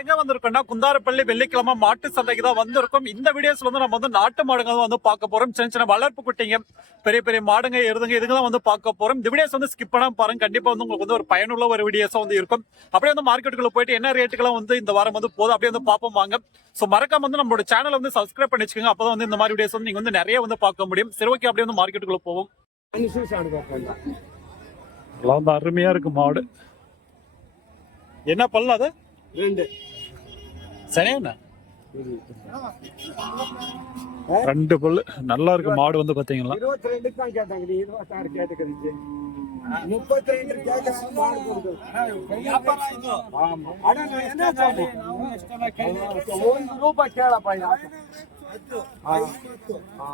எங்க வந்திருக்கோம்னா குந்தாரப்பள்ளி வெள்ளிக்கிழமை மாட்டு சந்தைக்கு தான் வந்திருக்கோம். இந்த வீடியோஸ்ல வந்து நம்ம வந்து நாட்டு மாடுங்க வந்து பார்க்க போறோம். சின்ன சின்ன வளர்ப்பு குட்டிங்க பெரிய பெரிய மாடுங்க எருதுங்க இதுங்க தான் வந்து பார்க்க போறோம். இந்த வீடியோஸ் வந்து ஸ்கிப் பண்ணாம பாருங்க. கண்டிப்பா வந்து உங்களுக்கு வந்து ஒரு பயனுள்ள ஒரு வீடியோஸா வந்து இருக்கும். அப்படியே வந்து மார்க்கெட்டுக்குள்ள போயிட்டு என்ன ரேட்டுக்கெல்லாம் வந்து இந்த வாரம் வந்து போதும் அப்படியே வந்து பார்ப்போம் வாங்க. ஸோ மறக்காம வந்து நம்மளோட சேனலை வந்து சப்ஸ்கிரைப் பண்ணி வச்சுக்கோங்க அப்பதான் வந்து இந்த மாதிரி வீடியோஸ் வந்து நீங்க வந்து நிறைய வந்து பார்க்க முடியும். சரி ஓகே அப்படியே வந்து மார்க்கெட்டுக்குள்ள போவோம். எல்லாம் வந்து அருமையா இருக்கு மாடு. என்ன பல்லு அது? ரெண்டு சரியா ரெண்டு பல்லு நல்லா இருக்கு மாடு வந்து பாத்தீங்களா இருபத்தி ரெண்டுக்கு தான் கேட்டாங்க நீ இருபத்தாறு கேட்டுக்கிறீங்க முப்பத்தி ரெண்டு கேட்கறாங்க மாடு கொடுக்குது. ஆமா. அட நான் என்ன சொன்னேன்? ஒரு ரூபாய் கேளப்பா இது. ஆ. ஆ.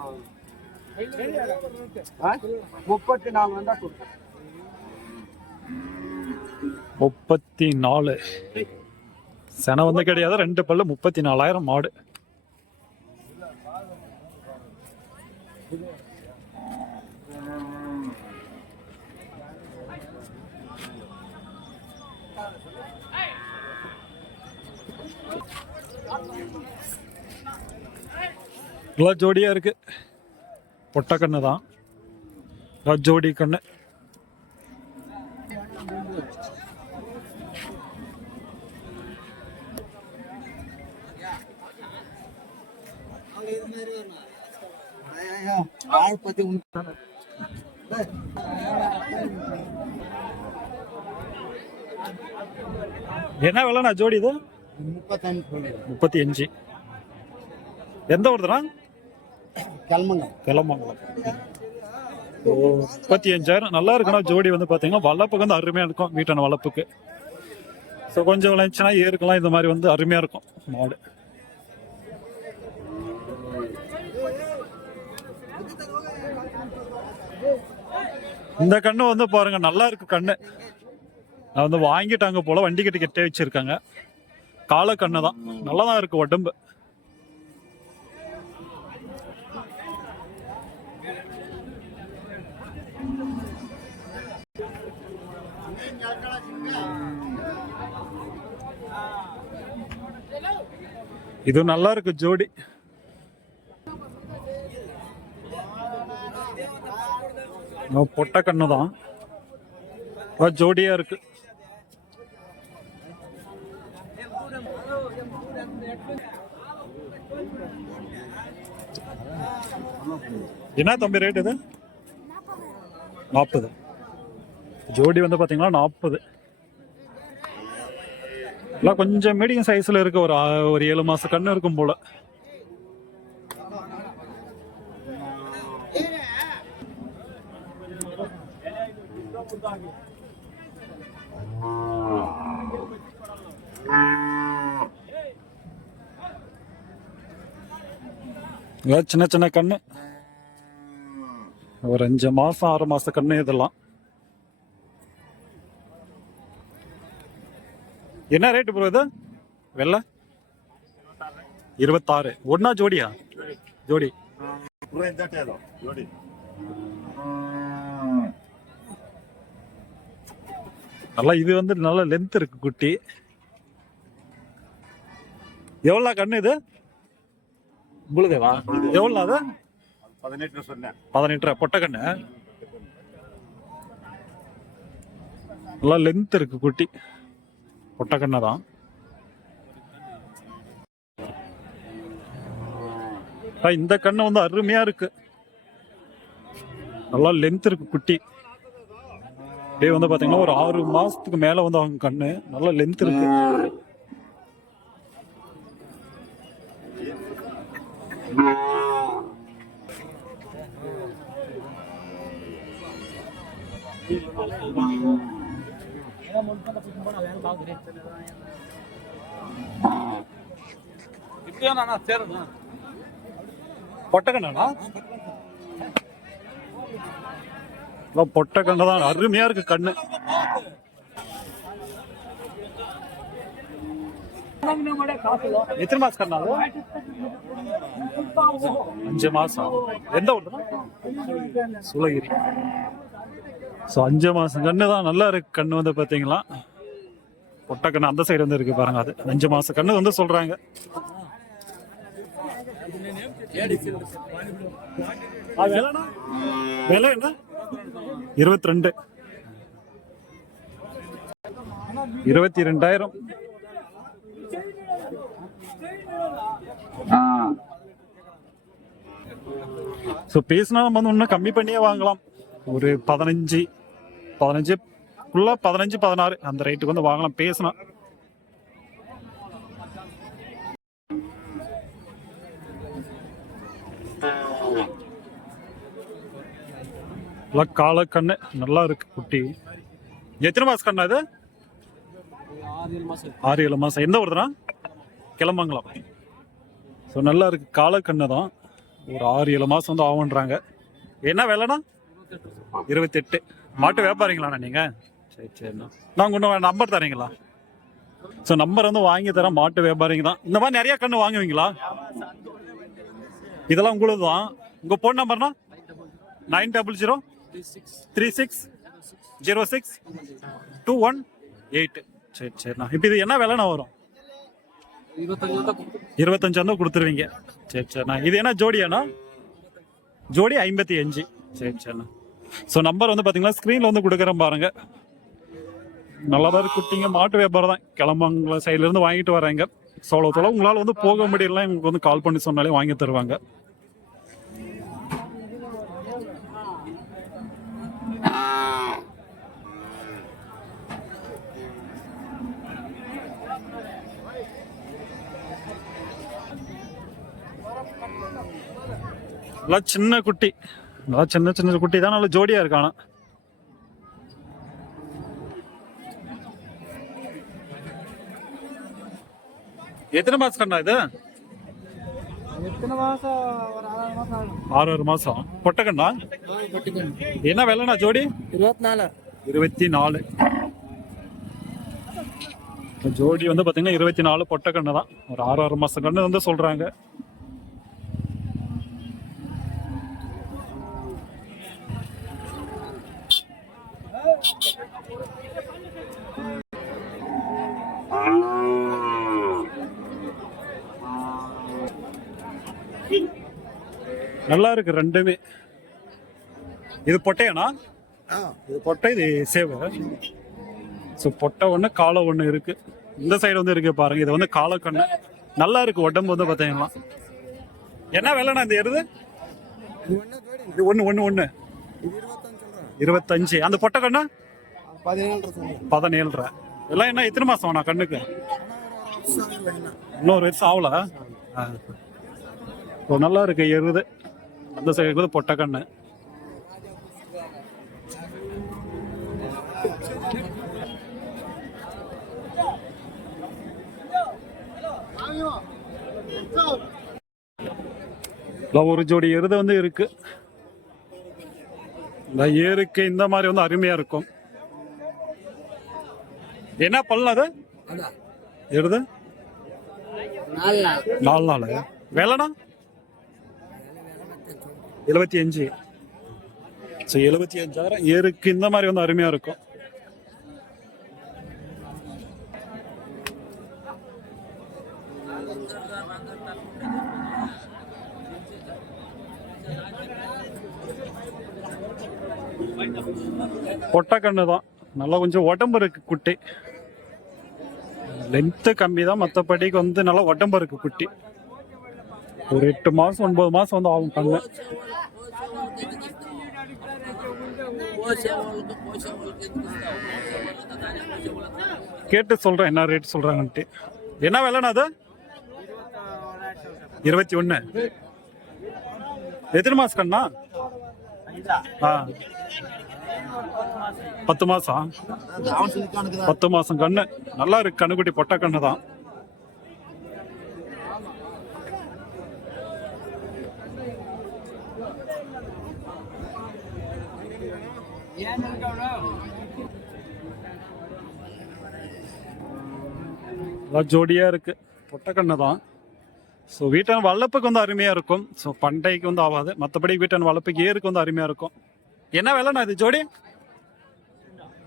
ஆ? முப்பத்தி நாலு வந்தா கொடுப்பேன் முப்பத்தி நாலு சென வந்து கிடையாது. ரெண்டு பல்லு முப்பத்தி நாலாயிரம் மாடு. நல்லா ஜோடியா இருக்கு. பொட்டை கண்ணு தான். நல்லா ஜோடி கண்ணு. ஆள் பத்தி என்ன விலைண்ணா ஜோடி இது? முப்பத்தி அஞ்சு எந்த கிளம்புங்க கிளம்பங்கலம் ஓ முப்பத்தி அஞ்சாயிரம் நல்லா இருக்குண்ணா ஜோடி வந்து பார்த்தீங்கன்னா வளர்ப்புக்கு வந்து அருமையாக இருக்கும் வீட்டான வளர்ப்புக்கு. ஸோ கொஞ்சம் விளைச்சுன்னா ஏறுக்கலாம் இந்த மாதிரி வந்து அருமையாக இருக்கும் மாடு. இந்த கண்ணு வந்து பாருங்க நல்லா இருக்கு கண்ணு. நான் வந்து வாங்கிட்டாங்க போல வண்டி கட்டி கெட்டே வச்சிருக்காங்க. கால கண்ணு தான் நல்லா தான் இருக்கு உடம்பு. இது நல்லா இருக்கு ஜோடி. பொட்ட கண்ணு தான் ஜோடியாக ஜோடியா இருக்கு. என்ன தம்பி ரேட் இது? நாற்பது ஜோடி வந்து பாத்தீங்கன்னா நாற்பது எல்லாம் கொஞ்சம் மீடியம் சைஸ்ல இருக்கு ஒரு ஒரு ஏழு மாச கண்ணு இருக்கும் போல. சின்ன சின்ன கண்ணு. ஒரு அஞ்சு மாசம் ஆறு மாச கண்ணு இதெல்லாம். என்ன ரேட்டு ப்ரோ இது? வெள்ளை? இருபத்தாறு. ஒன்னா ஜோடியா? ஜோடி. நல்லா இது வந்து நல்ல லென்த் இருக்கு குட்டி. எவ்வளோ கண்ணு இது? உங்களுதேவா? எவ்வளோ அது? பதினெட்டு சொன்னேன். பதினெட்டு பொட்டை கண்ணு. நல்லா லென்த் இருக்கு குட்டி. பொட்டை கண்ணு தான். இந்த கண்ணு வந்து அருமையா இருக்கு. நல்லா லென்த் இருக்கு குட்டி. அப்படியே வந்து பாத்தீங்கன்னா ஒரு ஆறு மாசத்துக்கு மேல வந்து அவங்க கண்ணு. நல்லா லென்த் இருக்கு. பொட்டக்கண்ணா பொட்டை கண்ணு தான். அருமையா இருக்கு கண்ணு. எத்தனை மாசம் கண்ணா அஞ்சு மாசம். எந்த ஊர் சூளகிரி. ஸோ அஞ்சு மாசம் கண்ணு தான். நல்லா இருக்கு கண்ணு வந்து பாத்தீங்களா? பொட்டை கண்ணு அந்த சைடு வந்து இருக்கு பாருங்க அது. அஞ்சு மாசம் கண்ணு வந்து சொல்றாங்க. விலை என்ன? இருபத்தி ரெண்டு இருபத்தி ரெண்டாயிரம் ஸோ பேசினா நம்ம வந்து இன்னும் கம்மி பண்ணியே வாங்கலாம். ஒரு பதினஞ்சு பதினஞ்சு ஃபுல்லாக பதினஞ்சு பதினாறு அந்த ரேட்டுக்கு வந்து வாங்கலாம். பேசினா நல்லா கால கண்ணு நல்லா இருக்கு குட்டி. எத்தனை மாசம் கண்ணா இது? ஆறு ஏழு மாசம். எந்த ஊருதுனா கிளம்பங்களாம் ஸோ நல்லா இருக்கு. கால கண்ணு தான். ஒரு ஆறு ஏழு மாசம் வந்து ஆகுன்றாங்க என்ன விலைண்ணா? இருபத்தெட்டு. மாட்டு வியாபாரிங்களாண்ணா நீங்க? சரி சரிண்ணா நாங்கள் இன்னும் நம்பர் தரீங்களா? ஸோ நம்பர் வந்து வாங்கி தரேன் மாட்டு வியாபாரிங்க தான். இந்த மாதிரி நிறைய கண்ணு வாங்குவீங்களா? இதெல்லாம் உங்களது தான் உங்கள் phone நம்பர்னா nine double zero? Three six zero six two one eight. சரி சரிண்ணா. இப்போ இது என்ன விலைண்ணா வரும்? இருபத்தஞ்சு வந்து கொடுத்துருவீங்க. சரி சரிண்ணா. இது என்ன ஜோடியாண்ணா? ஜோடி ஐம்பத்தி அஞ்சு. சரி சரிண்ணா. ஸோ நம்பர் வந்து பார்த்தீங்கன்னா ஸ்க்ரீனில் வந்து கொடுக்குறேன் பாருங்க. நல்லா தான் இருக்கு குட்டிங்க. மாட்டு வியாபாரம் தான். கிளம்பங்கள சைட்லேருந்து வாங்கிட்டு வரேங்க. சோள உங்களால் வந்து போக முடியல உங்களுக்கு வந்து கால் பண்ணி சொன்னாலே வாங்கி தருவாங்க. நல்லா சின்ன குட்டி. நல்லா சின்ன சின்ன குட்டி தான் நல்ல ஜோடியா இருக்கானா எத்தனை மாசம் கண்ணா இது? ஆறு ஆறு மாசம் பொட்டை கண்ணா? என்ன விலைண்ணா ஜோடி? இருபத்தி நாலு இருபத்தி நாலு ஜோடி வந்து பாத்தீங்கன்னா இருபத்தி நாலு பொட்டை கண்ணு தான். ஒரு ஆறு ஆறு மாசம் கண்ணு வந்து சொல்றாங்க. நல்லா இருக்கு ரெண்டுமே. இது பொட்டையாண்ணா? இது பொட்டை இது சேவை. ஸோ பொட்டை ஒன்று காலை ஒன்று இருக்கு. இந்த சைடு வந்து இருக்கு பாருங்க. இது வந்து காலை கண்ணு. நல்லா இருக்கு உடம்பு வந்து பார்த்தீங்கன்னா என்ன விலைண்ணா இந்த எருது இது ஒன்று ஒன்று ஒன்று இருபத்தஞ்சு அந்த பொட்டை கண்ணு? பதினேழு சொல்றேன் பதினேழு எல்லாம் என்ன எத்தனை மாசம் கண்ணுக்கு? ஆனா என்ன இன்னொரு வயசு ஆகல? நல்லா இருக்கு எருது அந்த சைடு இருக்குது பொட்டை கண்ணு. இல்ல, ஒரு ஜோடி எருது வந்து இருக்கு. இந்த ஏருக்கு இந்த மாதிரி வந்து அருமையா இருக்கும். என்ன பல்லு அது? எருது? நாலு நாள். விலைண்ணா எழுபத்தி அஞ்சு. ஸோ எழுபத்தி அஞ்சாயிரம் ஏருக்கு இந்த மாதிரி வந்து அருமையாக இருக்கும். பொட்டக்கண்ணு தான். நல்லா கொஞ்சம் உடம்பு இருக்கு குட்டி. லென்த்து கம்மி தான் மற்றபடிக்கு வந்து நல்லா உடம்பு இருக்கு குட்டி. ஒரு எட்டு மாசம் ஒன்பது மாசம் வந்து ஆகும் கண்ணு. கேட்டு சொல்றேன் என்ன ரேட் சொல்றாங்கன்ட்டு. என்ன விலைண்ணா அது? இருபத்தி ஒன்று எத்தனை மாசம் கண்ணா? ஆ. பத்து மாசம். பத்து மாசம் கண்ணு. நல்லா இருக்கு கண்ணுக்குட்டி பொட்டை கண்ணு தான் நல்லா ஜோடியா இருக்கு. பொட்டக்கண்ணு தான். ஸோ வீட்டன் வளர்ப்புக்கு வந்து அருமையா இருக்கும். ஸோ பண்டைக்கு வந்து ஆகாது மற்றபடி வீட்டன் வளர்ப்புக்கு ஏருக்கு வந்து அருமையா இருக்கும். என்ன விலைண்ணா இது ஜோடி?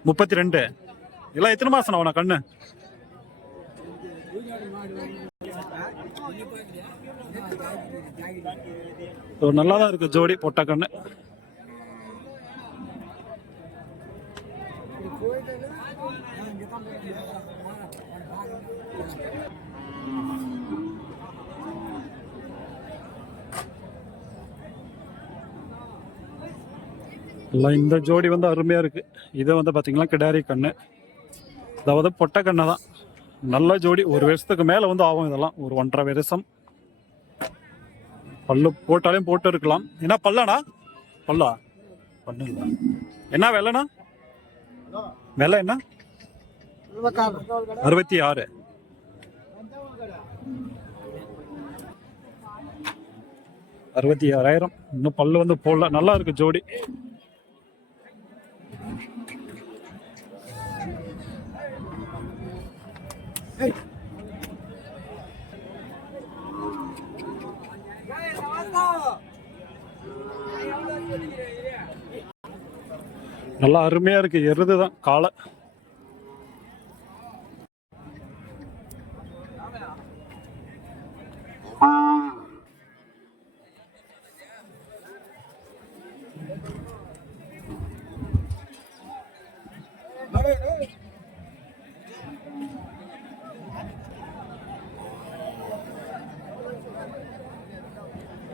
முப்பத்தி ரெண்டு இல்லை எத்தனை மாசம் ஆகும்ண்ணா கண்ணு? ஸோ நல்லா தான் இருக்கு ஜோடி பொட்டக்கண்ணு எல்லாம் இந்த ஜோடி வந்து அருமையா இருக்கு. இதை வந்து பாத்தீங்கன்னா கிடாரி கண்ணு. அதாவது பொட்டை கண்ணை தான். நல்ல ஜோடி. ஒரு வருஷத்துக்கு மேல வந்து ஆகும் இதெல்லாம். ஒரு ஒன்றரை வருஷம். பல்லு போட்டாலையும் போட்டு இருக்கலாம். என்ன பல்லடா? பல்லா? பண்ணு என்ன விலைண்ணா? விலை என்ன? அறுபத்தி ஆறு. அறுபத்தி ஆறாயிரம். இன்னும் பல்லு வந்து போடல. நல்லா இருக்கு ஜோடி. நல்லா அருமையா இருக்கு. எருது தான் காலை.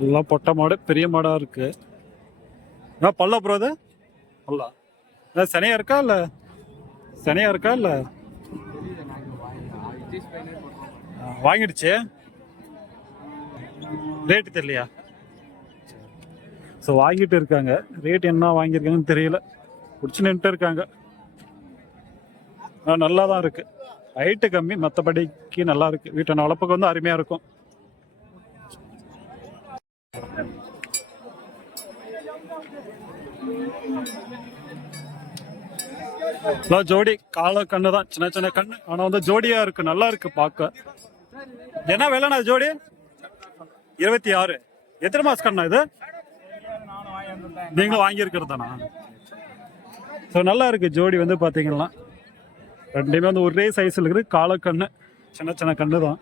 எல்லாம் பொட்டை மாடு பெரிய மாடாக இருக்குது என்ன பல்லா ப்ரோ அது பல்லா. ஏதாவது சனையா இருக்கா இல்லை? சனையா இருக்கா இல்லை? வாங்கிடுச்சு. ரேட்டு தெரியலையா? ஸோ வாங்கிட்டு இருக்காங்க. ரேட் என்ன வாங்கியிருக்காங்கன்னு தெரியல. பிடிச்சி நின்றுட்டு இருக்காங்க. ஆ நல்லா தான் இருக்குது ஹைட்டு கம்மி மற்றபடிக்கு நல்லா இருக்குது வீட்டை வளர்ப்புக்கு வந்து அருமையாக இருக்கும். எல்லாம் ஜோடி கால கண்ணு தான். சின்ன சின்ன கண்ணு. ஆனா வந்து ஜோடியா இருக்கு. நல்லா இருக்கு பார்க்க. என்ன விலைண்ணா ஜோடி? இருபத்தி ஆறு. எத்தனை மாசம் கண்ணா இது? நீங்களும் வாங்கியிருக்கிறதானா ஸோ நல்லா இருக்கு ஜோடி வந்து பார்த்தீங்கன்னா ரெண்டுமே வந்து ஒரே சைஸில் இருக்குது. கால கண்ணு. சின்ன சின்ன கண்ணு தான்.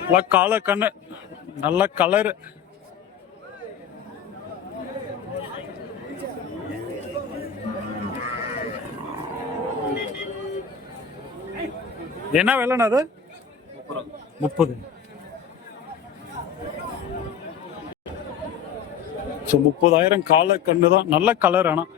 நல்லா கால கண்ணு. நல்ல கலர் என்ன விலைண்ணா அது? முப்பது. ஸோ முப்பதாயிரம் கால கண்ணு தான் நல்ல கலர் ஆனால்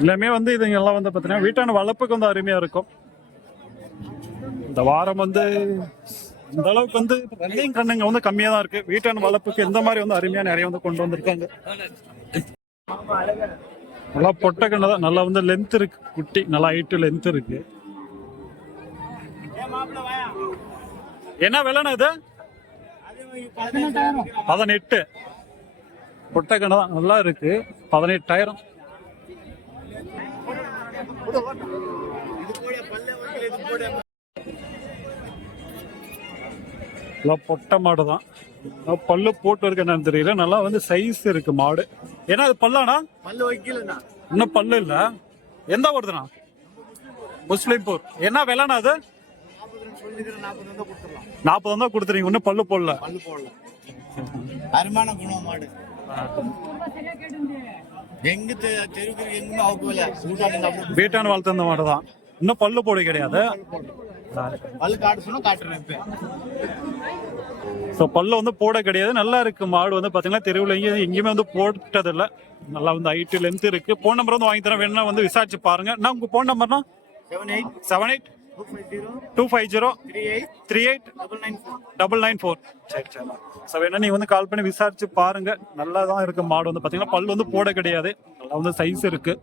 எல்லாமே வந்து இதுங்க எல்லாம் வந்து பார்த்தீங்கன்னா வீட்டான வளர்ப்புக்கு வந்து அருமையா இருக்கும். இந்த வாரம் வந்து இந்த அளவுக்கு வந்து வெள்ளையும் கண்ணுங்க வந்து கம்மியா தான் இருக்கு. வீட்டான வளர்ப்புக்கு இந்த மாதிரி வந்து அருமையா நிறைய வந்து கொண்டு வந்திருக்காங்க. நல்லா பொட்டை கண்ணு தான். நல்லா வந்து லென்த் இருக்கு. குட்டி நல்லா ஹைட்டு லென்த் இருக்கு. என்ன விலைண்ணா இது? பதினெட்டு. பொட்டை கண்ணு தான். நல்லா இருக்கு. பதினெட்டாயிரம். எல்லாம் பொட்டை மாடு தான் பல்லு போட்டு இருக்கு என்னன்னு தெரியல. நல்லா வந்து சைஸ் இருக்கு மாடு. ஏன்னா அது பல்லானா பல்லு வைக்கலண்ணா. இன்னும் பல்லு இல்ல. எந்த ஊருதுண்ணா? முஸ்லிம்பூர். என்ன விலைண்ணா அது? நாற்பது தான் கொடுத்துறீங்க. இன்னும் பல்லு போடல. பல்லு போடலாம் அருமான குணம் மாடு. எங்க தெருவுக்கு எங்குமே அவுக்கல வீட்டான வளர்த்து இந்த மாடு தான். இன்னும் பல்லு போட கிடையாது. பல்லு காட்ட சொன்னா காட்டுறேன் ஸோ பல்ல வந்து போட கிடையாது. நல்லா இருக்கு மாடு வந்து பார்த்தீங்கன்னா தெருவில் எங்கேயும் எங்கேயுமே வந்து போட்டதில்லை. நல்லா வந்து ஹைட்டு லென்த் இருக்கு. ஃபோன் நம்பர் வந்து வாங்கி தரேன். வேணும்னா வந்து விசாரிச்சு பாருங்க. நான் உங்க phone நம்பர்னா seven eight seven eight two five zero three eight three eight double nine four. Double nine four சரி. சரி ஸோ வேணா நீங்க வந்து கால் பண்ணி விசாரிச்சு பாருங்க. நல்லா தான் இருக்கு மாடு வந்து. பார்த்தீங்கன்னா பல் வந்து போட கிடையாது. நல்லா வந்து சைஸ் இருக்கு.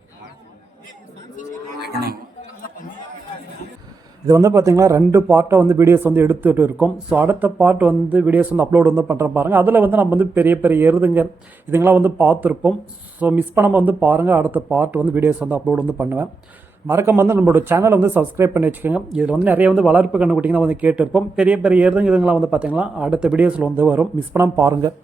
இது வந்து பார்த்தீங்கன்னா ரெண்டு பார்ட்டாக வந்து வீடியோஸ் வந்து எடுத்துகிட்டு இருக்கோம். ஸோ அடுத்த பார்ட் வந்து வீடியோஸ் வந்து அப்லோட் வந்து பண்ணுற பாருங்கள் அதில் வந்து நம்ம வந்து பெரிய பெரிய எருதுங்க இதுங்களாம் வந்து பார்த்துருப்போம். ஸோ மிஸ் பண்ணாமல் வந்து பாருங்கள் அடுத்த பார்ட் வந்து வீடியோஸ் வந்து அப்லோட் வந்து பண்ணுவேன். மறக்காம வந்து நம்மளோட சேனலை வந்து சப்ஸ்கிரைப் பண்ணி வச்சுக்கோங்க. இதில் வந்து நிறைய வந்து வளர்ப்பு கண்டுபிடிங்கன்னா வந்து கேட்டிருப்போம். பெரிய பெரிய எருதுங்க இதுங்களாம் வந்து பார்த்தீங்கன்னா அடுத்த வீடியோஸில் வந்து வரும். மிஸ் பண்ணாமல் பாருங்கள்